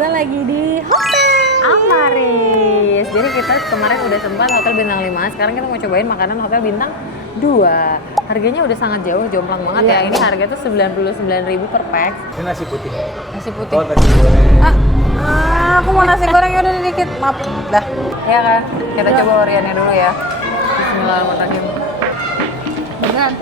Kita lagi di hotel Amaris. Jadi kita kemarin udah sempat hotel bintang 5, sekarang kita mau cobain makanan hotel bintang 2. Harganya udah sangat jauh, jomplang banget ya. Ini harga tuh 99.000 per pax. Ini nasi putih. Nasi putih. Oh, nasi goreng. Aku mau nasi goreng udah dikit. Maaf. Dah. Ya kan? Kita coba Oriannya dulu ya. Bismillahirrahmanirrahim. dengan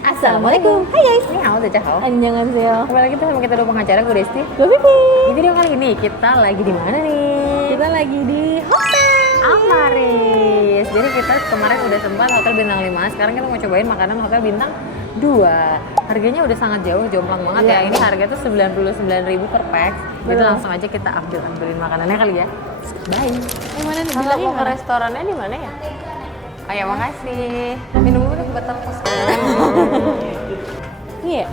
Assalamualaikum. Hai guys. Ini hao, dadah. Annyeonghaseyo. Kembali lagi sama kita dua pengacara, gue Desti. Gue Vivi. Di video kali ini kita lagi di mana nih? Kita lagi di hotel Amaris. Jadi kita kemarin udah sempat hotel bintang 5, sekarang kita mau cobain makanan hotel bintang 2. Harganya udah sangat jauh, jomplang banget ya. Ini harga tuh 99.000 per pax. Jadi langsung aja kita ambilin makanannya kali ya. Bye. Gimana nih? Kalau Bilangnya mau ke mana? restorannya di mana ya? Oh ya, makasih. Minum dulu buatan kos. Iya,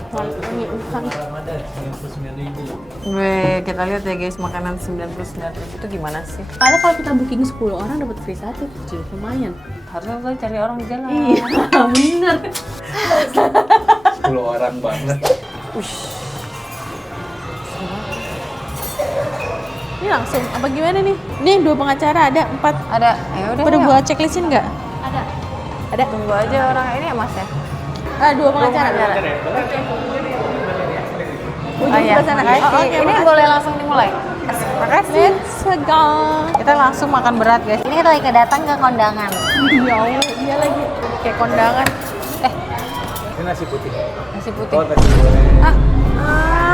ini bukan. Ramadan 99.000. Weh, kita lihat ya guys, makanan 99.000 itu gimana sih? Karena kalau kita booking 10 orang dapat free 1, cuy, lumayan. Harusnya gue cari orang di jalan. Iya, bener. 10 orang banget. Ush. Ini langsung apa gimana nih? Nih 2 pengacara ada 4. Ada, ya udah. Udah yuk. gua checklistin nggak? Ada. Ada. Tunggu aja orang ini ya mas ya. 2 pengacara. Oh iya, sana. makasih. Oh, oke, Ini makasih. boleh langsung dimulai. Makasih. Let's go. Kita langsung makan berat guys. Ini kita lagi kedatang ke kondangan. Ya Allah, iya lagi. Kayak kondangan. Ini nasi putih. Nasi putih. Oh, nasi goreng.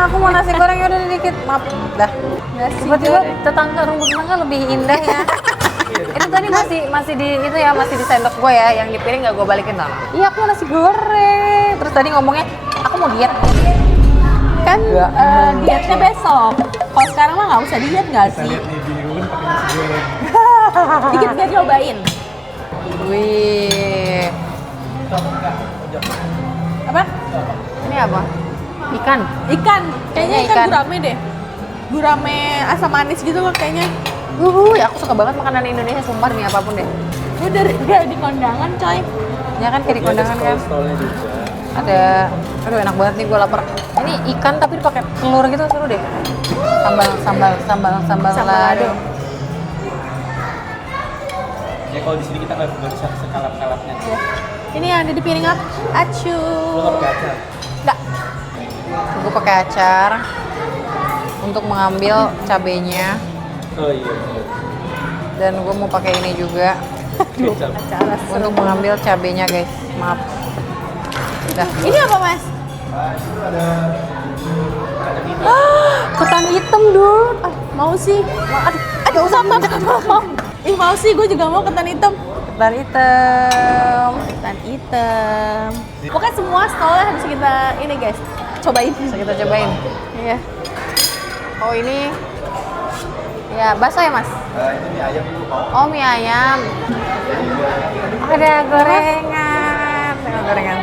Aku mau nasi goreng udah dikit. Maaf. Dah. Nasi Tiba-tiba goreng. rumput tetangga lebih indah ya. Itu tadi masih di itu ya, masih di sendok gue ya, yang di piring nggak gue balikin tau. Iya, aku mau nasi goreng. Terus tadi ngomongnya, aku mau diet. Kan Enggak. dietnya besok. Kalau sekarang mah nggak usah diet nggak Kita sih? lihat nih di Gun pakai nasi goreng. Dikit biar nyobain. Wih, Apa? ini apa? Ikan. Ikan. Kayaknya Kayaknya ikan ikan. gurame deh. Gurame asam manis gitu loh kayaknya. Aku suka banget makanan Indonesia, sumpah demi apapun deh. Udah di kondangan coy. Ya kan kayak di kondangan kan. Stolnya juga. Ada, aduh enak banget nih, gue lapar. Ini ikan tapi pakai telur gitu, seru deh. Sambal lado. Ya kalau di sini kita nggak bisa sekalap-kalapnya. Ya. Ini yang ada di piring apa? Acu. Lo nggak pakai acar. Enggak. Gue pakai acar untuk mengambil cabenya, Oh iya. dan gue mau pakai ini juga Kecap. Acara untuk mengambil cabenya guys. Maaf. Udah. Ini apa mas? Itu ada Ketan hitam dulu. Mau sih. Aduh sama. Mau. Ih mau sih, gue juga mau ketan hitam. Ketan hitam. Ketan hitam. Pokoknya semua stolnya harus kita ini guys. Cobain. Bisa kita cobain. Iya. Oh ini, ya basah ya mas? itu mie ayam dulu mau. Oh mie ayam. Ada gorengan. Ada gorengan.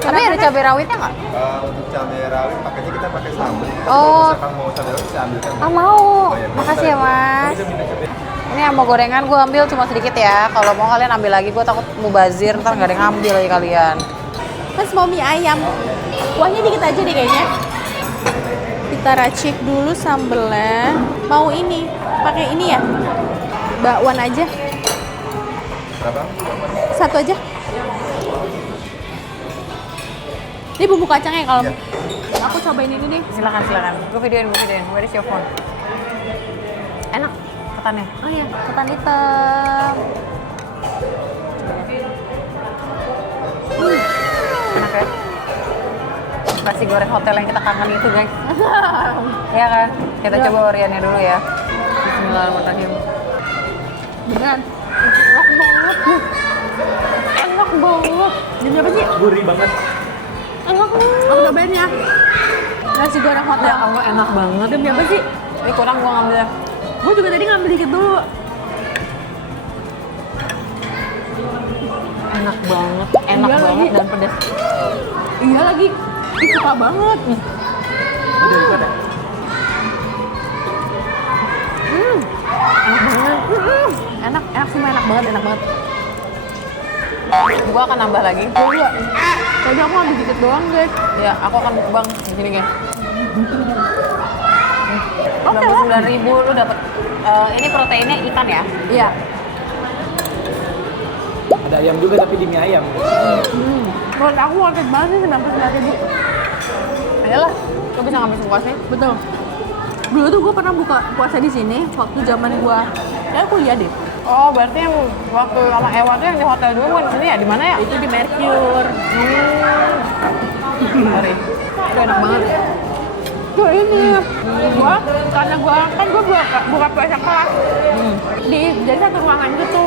Tapi ada cabai rawitnya nggak? Untuk cabai rawit pakainya kita pakai sambal. Oh. Kalau mau cabai rawit bisa ambilkan. Ah mau. Oh, iya, Makasih ya mas. Bisa minta cabai. Ini yang mau gorengan gue ambil cuma sedikit ya. Kalau mau kalian ambil lagi, gue takut mubazir, ntar nggak ada yang ngambil lagi kalian. Mas mau mie ayam. Kuahnya dikit aja deh kayaknya. Kita racik dulu sambelnya. Mau ini, pakai ini ya? Bakwan aja. Berapa? 1 aja. Ini bumbu kacangnya kalau Iya. aku cobain ini deh. Silakan. Gue videoin. Where is your phone? Enak ketannya. Oh iya, ketan hitam. Enak ya. Nasi goreng hotel yang kita kangen itu guys. Iya kan? Kita Iya. coba Oriannya dulu ya. Bismillahirrahmanirrahim. Beneran. Enak banget. Enak banget. Demi apa sih? Gurih banget. Enak banget. Aku cobain ya. Nasi goreng hotel. Ya Allah, enak banget. Demi apa sih? Ini kurang gue ngambilnya. Gue juga tadi ngambil dikit dulu. enak banget Iya banget lagi. dan pedas. Iya lagi. Ih, suka banget. Udah itu ada. Enak banget. Enak semua enak banget. Gua akan nambah lagi. Iya. Tadi aku ambil dikit doang, guys. Ya, aku akan mukbang di sini guys. Oke lah. 99.000 lu dapet ini proteinnya ikan ya? Iya. Ada ayam juga tapi di mie ayam. Menurut aku worth it banget sih 99.000. Ayolah, lu bisa ngambil semua sih. Betul. Dulu tuh gue pernah buka puasa di sini waktu zaman gue ya kuliah deh. Oh, berarti yang waktu sama Ewa tuh yang di hotel dulu bukan di sini ya? Di mana ya? Itu di Mercure. Sorry. Itu enak banget. Tuh ini, karena gue buka puasa kelas jadi satu ruangan gitu.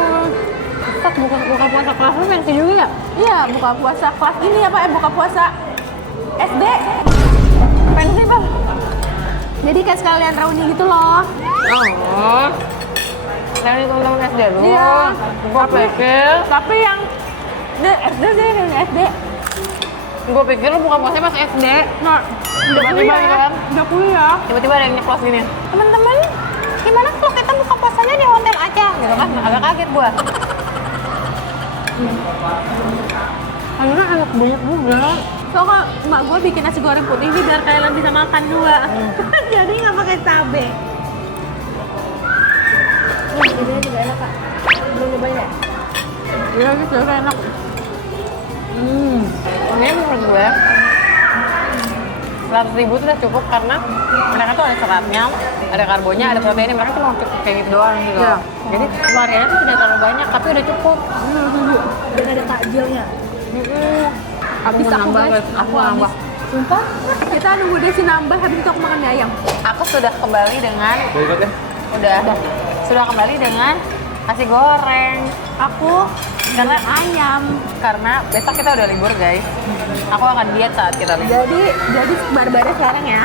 Set buka puasa kelas lu fancy juga ya? Iya, buka puasa kelas ini apa buka puasa SD. Fancy bang. Jadi kayak sekalian reuni gitu loh. Oh. Dan itu teman SD lu. Iya. Gua pikir Tapi yang SD sih, yang SD. lu buka puasa pas SD. Nah, udah Tiba-tiba kuliah, kan? udah kuliah. Tiba-tiba ada yang nyeplos gini. Teman-teman, gimana kalau kita buka puasanya di hotel aja? Gitu kan? Agak kaget gua. Akhirnya enak banget juga. Soalnya emak gue bikin nasi goreng putih ini biar kalian bisa makan juga. Jadi nggak pakai cabe. Ini juga enak kak. Belum nyobain ya? Iya, gitu enak. Ini menurut gue 100.000 itu udah cukup karena mereka tuh ada seratnya, ada karbonya, ada proteinnya. Mereka cuma cukup kayak gitu doang gitu. Iya. Jadi variannya tuh tidak terlalu banyak, tapi udah cukup. Dan ada takjilnya. Habis Aku nambah, guys, guys. Aku nambah. Sumpah, kita nunggu Desi nambah, habis itu aku makan mie ayam. Aku sudah kembali dengan Boykot ya? sudah kembali dengan nasi goreng. Aku dengan ayam. Karena besok kita udah libur guys. Aku akan diet saat kita libur. Jadi barbarnya sekarang ya.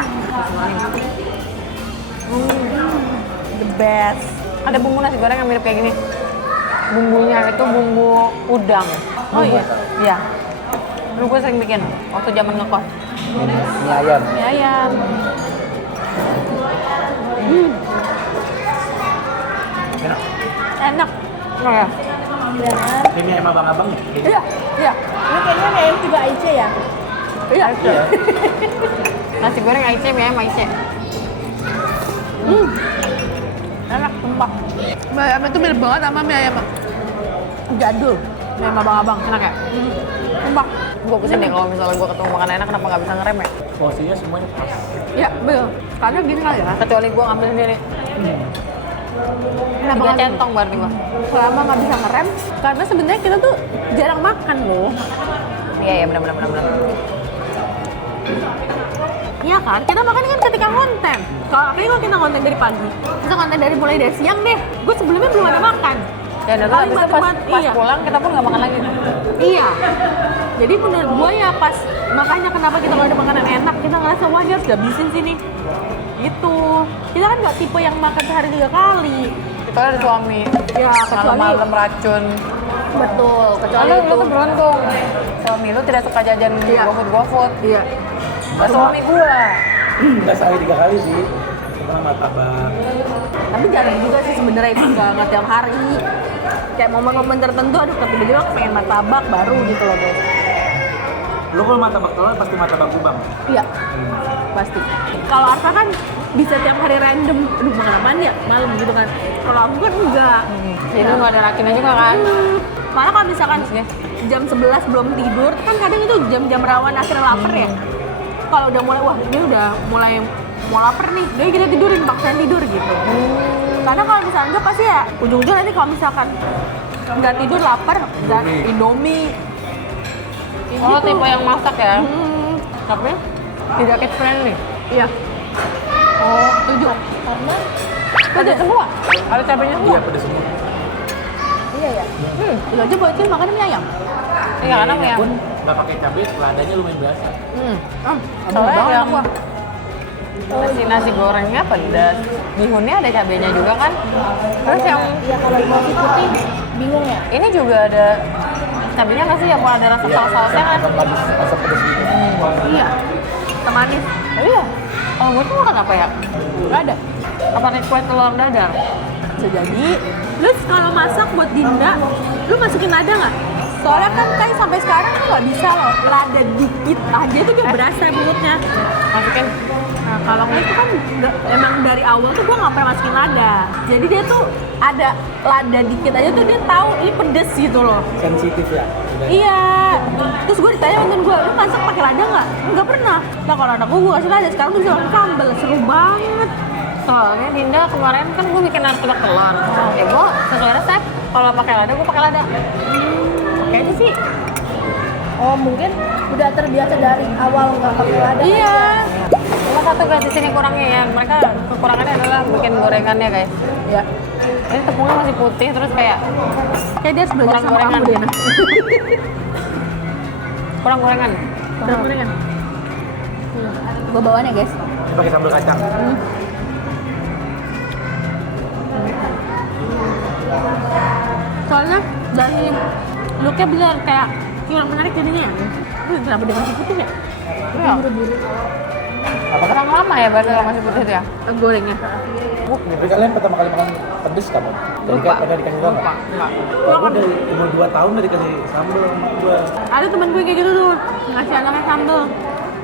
The best. Ada bumbu nasi goreng yang mirip kayak gini. Bumbunya itu bumbu udang. Oh iya. Iya. Dulu gue sering bikin waktu zaman ngekos. Mie ayam. Mie ayam. Enak. Enak. Oh ya. Ini mie ayam abang-abang ya? Iya, iya. Ini kayaknya mie ayam juga Aice ya? Iya. Iya. Nasi goreng Aice, mie ayam Aice. Enak, sumpah. Mie ayam itu mirip banget sama mie ayam jadul. Mie ayam abang-abang. Enak ya? Sumpah. Gue pusing deh kalau misalnya gue ketemu makan enak kenapa nggak bisa ngerem ya? Porsinya semuanya pas. Iya, betul. Karena gini kali ya. Kecuali gue ngambil sendiri. Kenapa 3 nggak- centong berarti gue. Selama nggak bisa ngerem, karena sebenarnya kita tuh jarang makan loh. Iya iya benar. Iya kan? Kita makan kan ketika konten. Kalau kita konten dari pagi, kita konten mulai dari siang deh. Gue sebelumnya belum ada makan. Ya dan Paling habis itu pas iya. pulang kita pun nggak makan lagi. Iya. Jadi menurut gue ya pas makanya kenapa kita kalau ada makanan enak kita ngerasa wah dia harus habisin sini. Gitu. Kita kan nggak tipe yang makan sehari 3 kali. Kita ada suami. Ya kecuali Malam-malam racun. betul. Kecuali Lalu itu. lu tuh beruntung. Suami lu tidak suka jajan Iya. GoFood. Iya. Nah, suami gua. Enggak sehari 3 kali sih. Pernah martabak. Tapi jarang juga sih sebenarnya itu nggak tiap hari. Kayak momen-momen tertentu aduh tiba-tiba aku pengen martabak baru gitu loh guys. Lu kalau martabak telur pasti martabak Subang. Iya. Pasti. Kalau Arfa kan bisa tiap hari random, aduh makan apaan ya malam gitu kan. Kalau aku kan enggak. Jadi lu nggak ada rakinnya juga kan? Malah kalau misalkan jam 11 belum tidur, kan kadang itu jam-jam rawan akhirnya lapar ya. Kalau udah mulai, wah ini udah mulai mau lapar nih, jadi kita tidurin, paksain tidur gitu. Karena kalau misalnya enggak pasti ya, ujung-ujung nanti kalau misalkan nggak tidur lapar, dan Indomie. Kayak Oh gitu. tipe yang masak ya? Tapi Tidak kid friendly. iya. Oh, setuju. Karena Ada semua? Ada cabenya semua? Iya, pedes semua. iya ya. Lu aja bocil makan mie ayam. Iya karena Mienya yang pun nggak pakai cabai, ladanya lumayan berasa. soalnya banget yang gua. nasi gorengnya pedas, bihunnya ada cabenya juga kan. Terus yang Ya kalau nasi putih bingung ya. ini juga ada cabenya nggak sih? Yang kalau ada rasa saus-sausnya kan? Asam pedas gitu. Iya. Manis. Oh iya. Kalau gue tuh makan apa ya? Nggak ada. Apa nih kue telur dadar? Bisa jadi. Lu kalau masak buat Dinda, lu masukin lada nggak? Soalnya kan kayak sampai sekarang tuh nggak bisa loh. Lada dikit aja tuh udah berasa mulutnya. Masukin. Nah kalau nggak itu kan emang dari awal tuh gue nggak pernah masukin lada. Jadi dia tuh ada lada dikit aja tuh dia tahu ini pedes gitu loh. Sensitif ya. Iya. Terus gue ditanya mantan gue, lu masak pakai lada nggak? Nggak pernah. Nah kalau anak gue kasih lada, sekarang tuh bisa pakai sambal. Seru banget. Soalnya Dinda kemarin kan gue bikin martabak telur. Ya gue sesuai resep. Kalau pakai lada, gue pakai lada. Kayaknya sih. Oh mungkin udah terbiasa dari awal nggak pakai lada. Iya. Cuma satu guys di sini kurangnya ya. Mereka kekurangannya adalah bikin gorengannya guys. Ya. Ini tepungnya masih putih terus kayak Kayak dia harus belajar kurang sama gorengan. kamu deh. Nah. Kurang gorengan. Kurang gorengan. Gue bawaannya guys. Ini pakai sambal kacang. Soalnya dari looknya bener kayak kurang menarik jadinya ya. Kenapa dia masih putih ya? Iya. Kurang lama ya baru masih putih itu ya. Gorengnya. Tapi kalian pertama kali makan pedes kamu? Jadi kan pernah dikasih tahu nggak? Enggak. Aku dari umur 2 tahun udah dikasih sambal sama gua. Ada temen gue kayak gitu tuh ngasih anaknya sambal.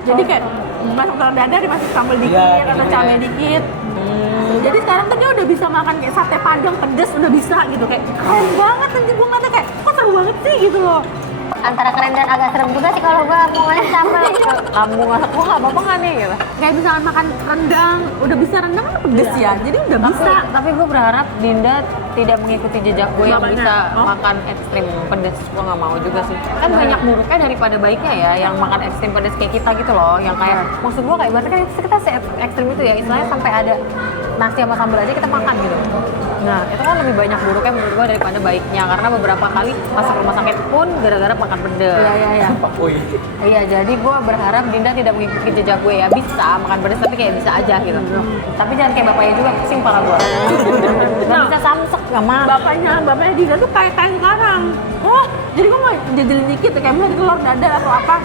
Jadi kayak masuk telur dadar dimasuk sambal dikit Iya, atau iya. cabai dikit. Jadi sekarang tuh dia udah bisa makan kayak sate padang pedes udah bisa gitu kayak keren banget nanti gue ngeliatnya kayak kok seru banget sih gitu loh. Antara keren dan agak serem juga sih kalau gua mau ngeliat sambal gitu. Lambung masak gue nggak apa-apa nggak nih gitu. Kayak misalkan makan rendang udah bisa rendang kan pedes ya jadi udah bisa. Tapi gue berharap Dinda tidak mengikuti jejak gue yang Bapaknya. bisa Oh. makan ekstrim pedes. Gue nggak mau juga sih. Kan banyak buruknya daripada baiknya ya, yang makan ekstrim pedes kayak kita gitu loh. Yang kayak maksud gue kayak berarti kan kita se-ekstrim itu ya, istilahnya sampai ada nasi sama sambal aja kita makan gitu. Nah itu kan lebih banyak buruknya menurut gue daripada baiknya, karena beberapa kali masuk rumah sakit pun gara-gara makan pedes. Iya. Pak Boy. Iya, jadi gue berharap Dinda tidak mengikuti jejak gue ya. Bisa makan pedas tapi kayak bisa aja gitu. Tapi jangan kayak bapaknya juga, pusing kepala gue. Gak bisa samsek, gak mau. Bapaknya Dinda tuh kayak sekarang. Oh, jadi gue mau jajalin dikit ya, kayak misalnya telur dadar atau apa.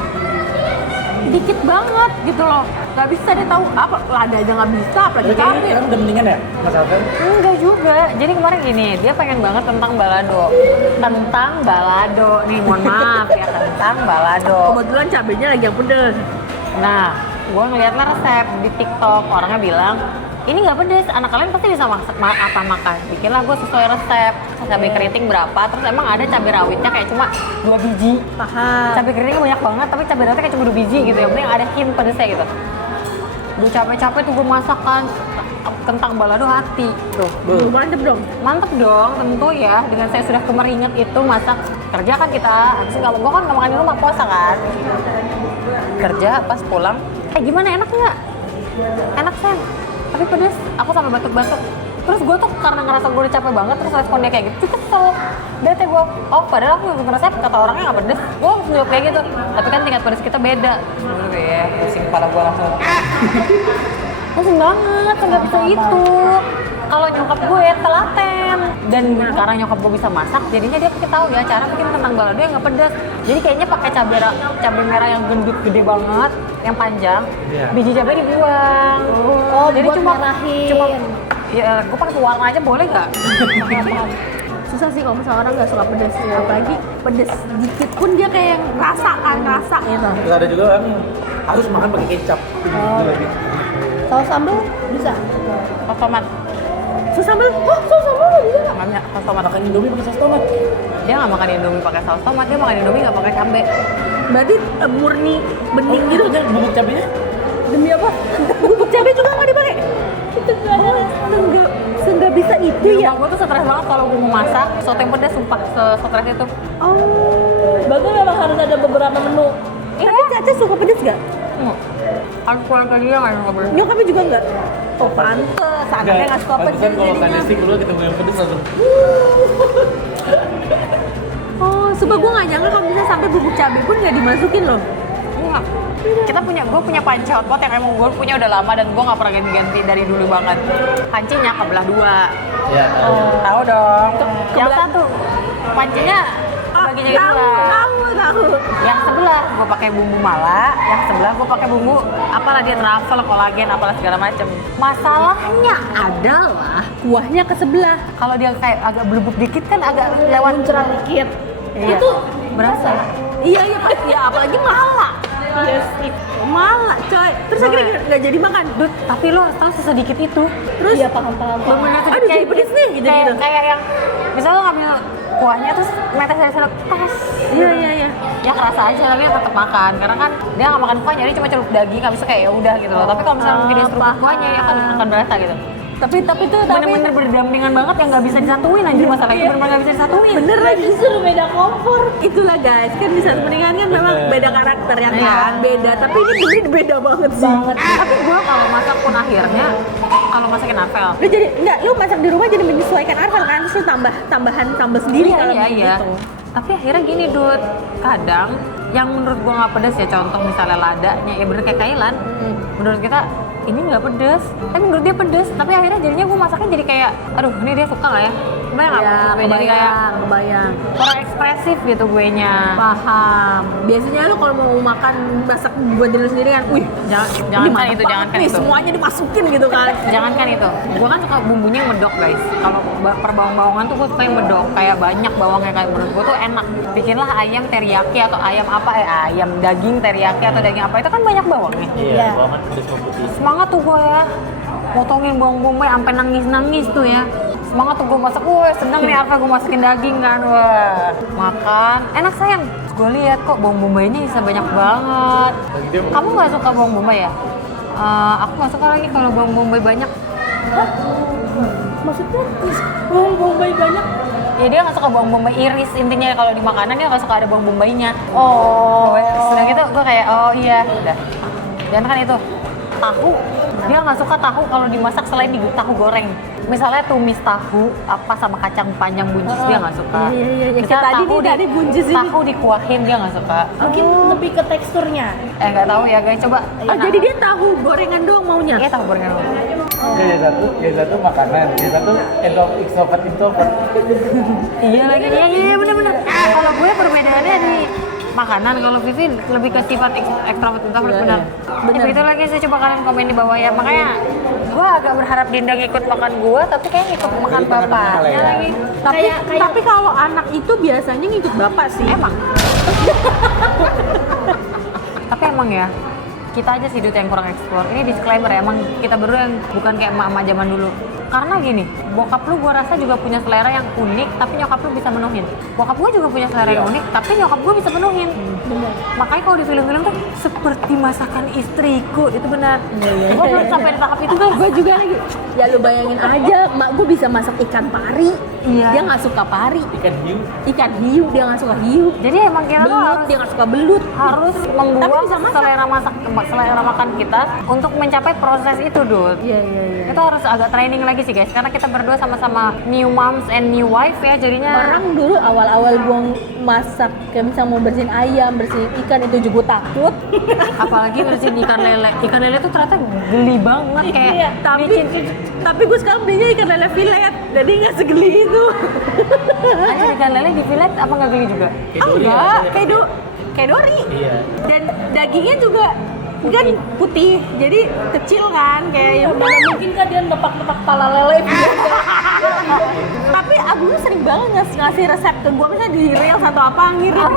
Dikit banget gitu loh. Gak bisa dia tahu apa lada aja gak bisa apalagi Tapi kayaknya cabai. sekarang udah mendingan ya, Mas Alvin? Enggak juga. Jadi kemarin gini, dia pengen banget tentang balado. Tentang balado. Nih, mohon maaf ya, tentang balado. Kebetulan cabenya lagi yang pedes. Nah, gue ngeliatnya resep di TikTok. Orangnya bilang, ini nggak pedes, anak kalian pasti bisa masak apa makan. Bikinlah gue sesuai resep. Cabai keriting berapa, terus emang ada cabai rawitnya kayak cuma 2 biji. Paham. Cabai keritingnya banyak banget, tapi cabai rawitnya kayak cuma 2 biji gitu. Yang penting ada hint pedesnya gitu. Udah capek-capek tuh gue masakan tentang balado hati tuh. Mantep dong. Mantep dong, tentu ya. Dengan saya sudah kemeringat itu masak kerja kan kita. Habis nggak, gue kan nggak makan di rumah, puasa kan. Kerja pas pulang, gimana enak nggak? Enak Sen, tapi pedes. Aku sampai batuk-batuk. Terus gue tuh karena ngerasa gue udah capek banget, terus responnya kayak gitu, kesel. Bete gue, oh padahal aku bikin resep, kata orangnya nggak pedes. Gue langsung jawab kayak gitu, tapi kan tingkat pedes kita beda. Menurut gue ya, pusing kepala gue langsung. Pusing banget, nggak bisa itu. Kalau nyokap gue telaten, dan karena nyokap gue bisa masak, jadinya dia kasih tahu ya cara bikin kentang balado yang nggak pedes. Jadi kayaknya pakai cabai merah yang gendut gede banget, yang panjang, Iya. biji cabai dibuang. Oh, jadi buat cuma merahin. ya gue pakai pewarna aja boleh nggak? Susah sih kalau misalnya orang nggak suka pedes, apalagi pedes dikit pun dia kayak yang rasa gitu. Terus ada juga orang harus makan pakai kecap. Saus sambal bisa. Saus tomat, Susah sambal, Saus sambal nggak bisa. namanya saus tomat. Makan Indomie pakai saus tomat. Dia nggak makan indomie pakai saus tomat, dia makan indomie nggak pakai cabai. berarti murni bening gitu. Maksudnya bubuk cabenya? Demi apa? Bubuk cabai juga nggak dipakai? Nggak bisa itu Di ya? rumah gue tuh stres banget kalau gue mau masak soto yang pedas, sumpah stres itu. Oh. Berarti memang harus ada beberapa menu. Tapi Caca suka pedes nggak? Harus keluarga dia nggak suka pedas. Nyokapnya juga nggak? Oh pantes, anaknya nggak suka pedes Pantesan kalau jadinya. Kak keluar ketemu yang pedes langsung. Oh, sumpah gue nggak nyangka kalau bisa sampai bubuk cabai pun nggak dimasukin loh. Enggak. Gue punya panci hotpot yang emang gue punya udah lama dan gue nggak pernah ganti-ganti dari dulu banget. Pancinya kebelah 2. Iya. Tahu dong. Yang kebelah- satu pancinya baginya gitu lah. Tahu tahu. Yang sebelah gue pakai bumbu mala, yang sebelah gue pakai bumbu apalah dia truffle, kolagen, apalah segala macem. Masalahnya adalah Kuahnya ke sebelah. kalau dia kayak agak belubuk dikit kan agak lewat Munculan dikit. Iya. Itu berasa. Iya pasti ya, apalagi mala. yes, Mala coy. Terus akhirnya nggak jadi makan. Dut, tapi lo harus tahu sesedikit itu. Terus iya paham. Bener-bener aduh jadi pedes nih gitu kayak, gitu. kayak yang misalnya lo ngambil kuahnya terus netes dari sana pas. Iya. Ya kerasa aja lagi tetap makan karena kan dia nggak makan kuahnya, dia cuma celup daging habis itu kayak ya udah gitu loh. Tapi kalau misalnya mungkin dia seruput kuahnya ya akan berasa gitu. Tapi Bener-bener berdampingan banget yang nggak bisa disatuin anjir, masalah itu bener-bener nggak bisa disatuin. bener lagi. Justru beda kompor. Itulah guys, kan di satu pernikahan kan memang beda karakter ya kan, beda. Tapi ini bener beda banget sih. Tapi gue kalau masak pun akhirnya kalau masakin Arvel. Lu jadi enggak, lu masak di rumah jadi menyesuaikan Arvel kan, terus lu tambahan sambal sendiri kalau iya. gitu. Tapi akhirnya gini Dut, kadang yang menurut gue nggak pedas ya, contoh misalnya ladanya ya bener kayak Thailand, menurut kita ini nggak pedas, tapi menurut dia pedas. Tapi akhirnya jadinya gue masaknya jadi kayak, aduh ini dia suka lah ya. Kebayang nggak? Ya, Jadi kayak kebayang. kurang ekspresif gitu gue nya. Paham. Biasanya lu kalau mau makan masak buat diri lu sendiri kan, wih, Jangankan ini mantap itu, banget jangankan nih, itu. semuanya dimasukin gitu kan. Jangankan itu, gue kan suka bumbunya yang medok guys. Kalau per bawang-bawangan tuh gue suka yang medok, kayak banyak bawangnya, kayak menurut gue tuh enak. Bikinlah ayam teriyaki atau ayam apa ayam daging teriyaki atau daging apa, itu kan banyak bawangnya. Iya, banget pedes putih. Semangat tuh gue ya, potongin bawang bombay sampai nangis tuh ya. Semangat tuh gue masak, wah seneng nih apa gue masukin daging kan, wah makan enak sayang. Gue lihat kok bawang bombaynya bisa banyak banget. Kamu nggak suka bawang bombay ya? Aku nggak suka lagi kalau bawang bombay banyak. Maksudnya bawang bombay banyak. Ya dia nggak suka bawang bombay iris, intinya kalau di makanan dia nggak suka ada bawang bombaynya. Oh. Sedang itu gue kayak oh iya udah. Dan kan itu tahu, dia nggak suka tahu kalau dimasak selain di tahu goreng. Misalnya tumis tahu apa sama kacang panjang buncis dia nggak suka. Iya. Misalnya Kayak tadi nih, tadi buncis ini. tahu dikuahin dia nggak suka. Mungkin lebih ke teksturnya. Nggak tahu ya guys, coba. Oh, jadi dia tahu gorengan doang maunya. Iya tahu gorengan. Yang satu makanan, yang satu introvert. Iya lagi, iya bener-bener. Kalau gue perbedaannya di makanan, kalau Vivi lebih ke sifat ekstrovert benar. Itu lagi saya coba kalian komen di bawah ya. Makanya gue agak berharap Dinda ngikut makan gue, tapi kayak ngikut makan Jadi makan mahal bapaknya ya. lagi. Tapi kalau anak itu biasanya ngikut bapak sih. Emang. Tapi emang ya, kita aja sih Dut yang kurang eksplor. Ini disclaimer ya, emang kita berdua yang bukan kayak emak-emak zaman dulu. Karena gini, bokap lu gua rasa juga punya selera yang unik, tapi nyokap lu bisa menuhin. Bokap gua juga punya selera yang unik, tapi nyokap gua bisa menuhin. Bener. Makanya kalau di film-film tuh seperti masakan istriku, itu benar. Gua belum sampai di tahap itu guys. Gue juga lagi. Ya lu bayangin aja, mak gue bisa masak ikan pari. Iya. Dia nggak suka pari. Ikan hiu. Ikan hiu dia nggak suka hiu. Jadi emang kita tuh Belut dia nggak suka belut. harus Tapi membuang bisa masak. selera makan kita untuk mencapai proses itu, Dul. Iya. Itu harus agak training lagi sih guys, karena kita berdua sama-sama new moms and new wife ya, jadinya Orang dulu awal-awal gue masak, kayak misalnya mau bersihin ayam, bersihin ikan itu juga takut. apalagi bersihin ikan lele. Ikan lele tuh ternyata geli banget kayak Iya, tapi gue sekarang belinya ikan lele filet, jadi nggak segeli itu. anjir ikan lele di fillet apa nggak geli juga? Enggak, kayak dori. Iya. Dan dagingnya juga kan putih, jadi kecil kan kayak yang Mana mungkin kan dia nepak-nepak pala lele. Tapi Agung sering banget ngasih resep ke gue, misalnya di Reels atau apa ngirim.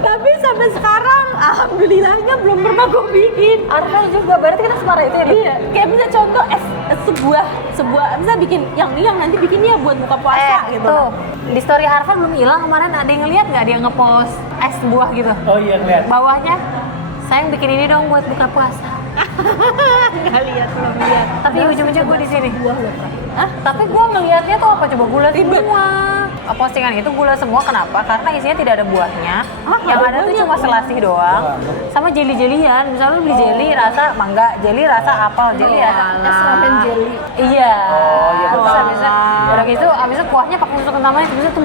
Tapi sampai sekarang alhamdulillahnya belum pernah gue bikin. Arvel juga, berarti kita separah itu ya? Dut? Iya, kayak misalnya contoh sebuah misalnya bikin yang nanti bikinnya buat buka puasa gitu. Tuh, di story Arvel belum hilang kemarin, ada yang ngeliat nggak dia ngepost es buah gitu? Oh iya ngeliat. Bawahnya, sayang bikin ini dong buat buka puasa. Nggak lihat, belum lihat. Tapi ujung-ujung gue di sini. Buah loh, Kak. Hah? Tapi gue ngelihatnya tuh apa coba, gula semua. Postingan itu gula semua, kenapa? Karena isinya tidak ada buahnya. Yang ada tuh cuma selasih doang. Sama jeli-jelian. Misalnya lu beli jeli rasa mangga, jeli rasa apel, jeli rasa Es ramen jelly. iya. Oh, iya, Terus betul. udah gitu, abisnya kuahnya pakai unsur namanya, abisnya tuh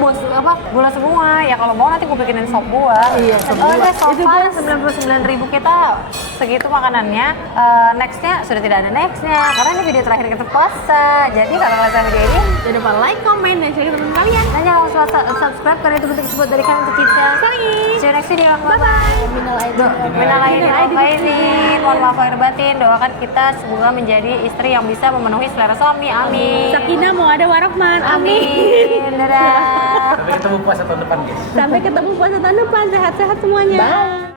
gula semua. Ya kalau mau nanti gue bikinin sop buah. Iya, sop Oh, buah. sop Itu buah guys. 99.000 kita segitu makanannya. Nextnya sudah tidak ada nextnya karena ini video terakhir kita puasa. Jadi kalau kalian suka video ini, Jangan lupa like, comment, dan share ke teman kalian. dan jangan lupa subscribe karena itu bentuk support dari kami untuk kita. See you next video. Bye-bye. Minal aidin. Minal aidin wal faizin. Mohon maaf lahir batin. Doakan kita semoga menjadi istri yang bisa memenuhi selera suami. Amin. Sakinah mau ada warahman. Amin. Dadah. Sampai ketemu puasa tahun depan guys. Sampai ketemu puasa tahun depan. Sehat-sehat semuanya. Bye.